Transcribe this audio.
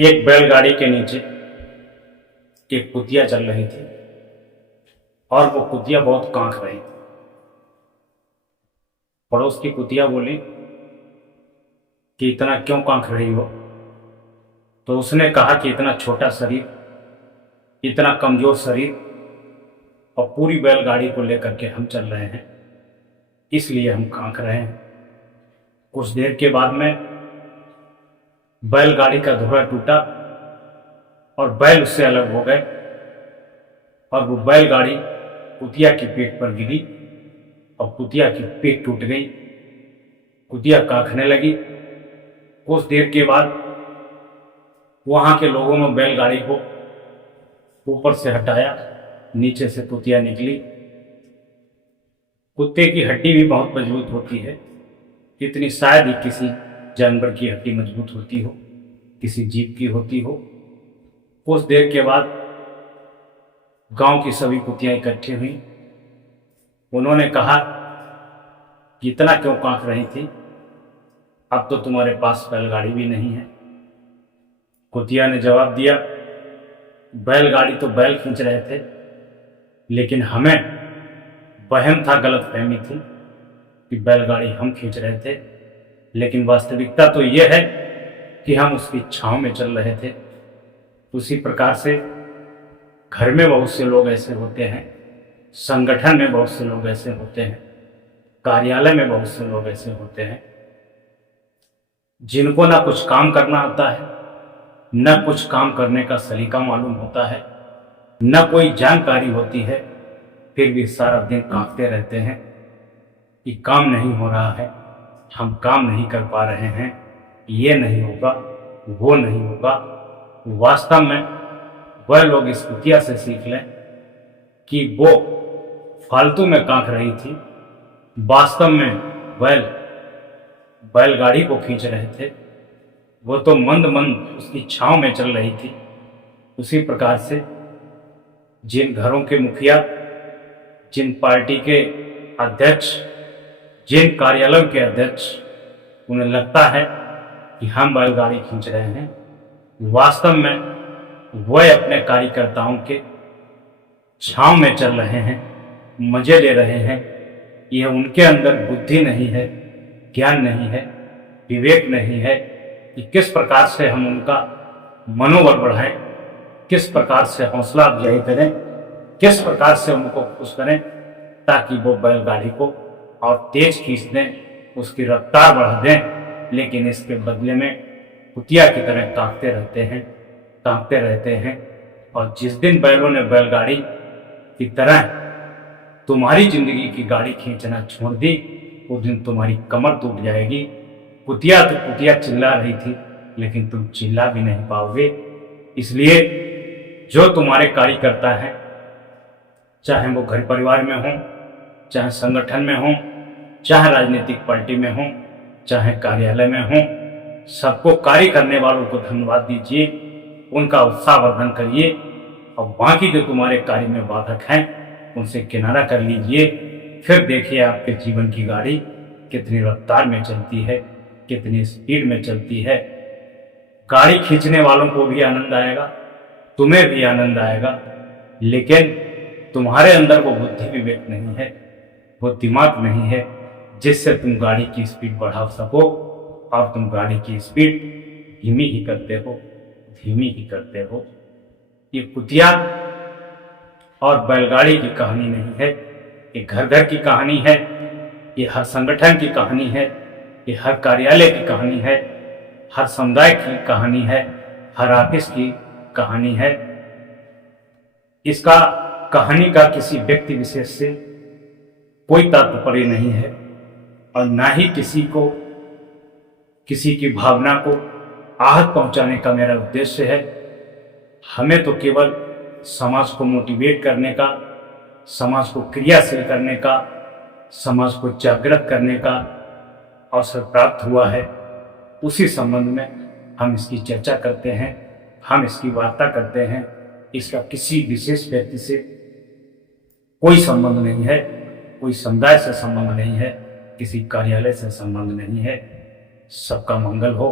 एक बैलगाड़ी के नीचे एक कुतिया चल रही थी और वो कुतिया बहुत कांख रही थी। पड़ोस की कुतिया बोली कि इतना क्यों कांख रही हो? तो उसने कहा कि इतना छोटा शरीर, इतना कमजोर शरीर और पूरी बैलगाड़ी को लेकर के हम चल रहे हैं, इसलिए हम कांख रहे हैं। कुछ देर के बाद में बैलगाड़ी का धुरा टूटा और बैल उससे अलग हो गए और वो बैलगाड़ी कुतिया की पेट पर गिरी और कुतिया की पेट टूट गई। कुतिया कांखने लगी। कुछ देर के बाद वहां के लोगों ने बैलगाड़ी को ऊपर से हटाया, नीचे से कुतिया निकली। कुत्ते की हड्डी भी बहुत मजबूत होती है, इतनी शायद ही किसी जानवर की हड्डी मजबूत होती हो, किसी जीव की होती हो। कुछ देर के बाद गांव की सभी कुतियां इकट्ठी हुई। उन्होंने कहा कि इतना क्यों कांख रही थी? अब तो तुम्हारे पास बैलगाड़ी भी नहीं है। कुतिया ने जवाब दिया, बैलगाड़ी तो बैल खींच रहे थे, लेकिन हमें वहम था, गलतफहमी थी कि बैलगाड़ी हम खींच रहे थे, लेकिन वास्तविकता तो यह है कि हम उसकी छांव में चल रहे थे। उसी प्रकार से घर में बहुत से लोग ऐसे होते हैं, संगठन में बहुत से लोग ऐसे होते हैं, कार्यालय में बहुत से लोग ऐसे होते हैं जिनको ना कुछ काम करना आता है, न कुछ काम करने का सलीका मालूम होता है, न कोई जानकारी होती है, फिर भी सारा दिन कांपते रहते हैं कि काम नहीं हो रहा है, हम काम नहीं कर पा रहे हैं, ये नहीं होगा, वो नहीं होगा। वास्तव में वह लोग इस कुतिया से सीख लें कि वो फालतू में कांख रही थी, वास्तव में बैलगाड़ी को खींच रहे थे। वो तो मंद मंद उसकी छांव में चल रही थी। उसी प्रकार से जिन घरों के मुखिया, जिन पार्टी के अध्यक्ष, जिन कार्यालयों के अध्यक्ष, उन्हें लगता है कि हम बैलगाड़ी खींच रहे हैं, वास्तव में वह अपने कार्यकर्ताओं के छांव में चल रहे हैं, मजे ले रहे हैं। यह उनके अंदर बुद्धि नहीं है, ज्ञान नहीं है, विवेक नहीं है कि किस प्रकार से हम उनका मनोबल बढ़ाएं, किस प्रकार से हौसला अफजाई करें, किस प्रकार से उनको खुश करें ताकि वो बैलगाड़ी को और तेज खींच दें, उसकी रफ्तार बढ़ा दें। लेकिन इसके बदले में कुतिया की तरह कांपते रहते हैं। और जिस दिन बैलों ने बैलगाड़ी की तरह तुम्हारी जिंदगी की गाड़ी खींचना छोड़ दी, उस दिन तुम्हारी कमर टूट जाएगी। कुतिया तो कुतिया चिल्ला रही थी, लेकिन तुम चिल्ला भी नहीं पाओगे। इसलिए जो तुम्हारे कार्यकर्ता हैं, चाहे वो घर परिवार में हों, चाहे संगठन में हों, चाहे राजनीतिक पार्टी में हों, चाहे कार्यालय में हों, सबको कार्य करने वालों को धन्यवाद दीजिए, उनका उत्साहवर्धन करिए और बाकी जो तुम्हारे कार्य में बाधक हैं उनसे किनारा कर लीजिए। फिर देखिए आपके जीवन की गाड़ी कितनी रफ्तार में चलती है, कितनी स्पीड में चलती है। गाड़ी खींचने वालों को भी आनंद आएगा, तुम्हें भी आनंद आएगा, लेकिन तुम्हारे अंदर वो बुद्धि विवेक नहीं है, वो दिमाग नहीं है जिससे तुम गाड़ी की स्पीड बढ़ा सको। और तुम गाड़ी की स्पीड धीमी ही करते हो। ये कुतिया और बैलगाड़ी की कहानी नहीं है, ये घर घर की कहानी है, ये हर संगठन की कहानी है, ये हर कार्यालय की कहानी है, हर समुदाय की कहानी है, हर ऑफिस की कहानी है। इसका कहानी का किसी व्यक्ति विशेष से कोई तात्पर्य नहीं है और ना ही किसी की भावना को आहत पहुंचाने का मेरा उद्देश्य है। हमें तो केवल समाज को मोटिवेट करने का, समाज को क्रियाशील करने का, समाज को जागृत करने का अवसर प्राप्त हुआ है। उसी संबंध में हम इसकी चर्चा करते हैं, हम इसकी वार्ता करते हैं। इसका किसी विशेष व्यक्ति से कोई संबंध नहीं है, कोई समुदाय से संबंध नहीं है, किसी कार्यालय से संबंध नहीं है। सबका मंगल हो।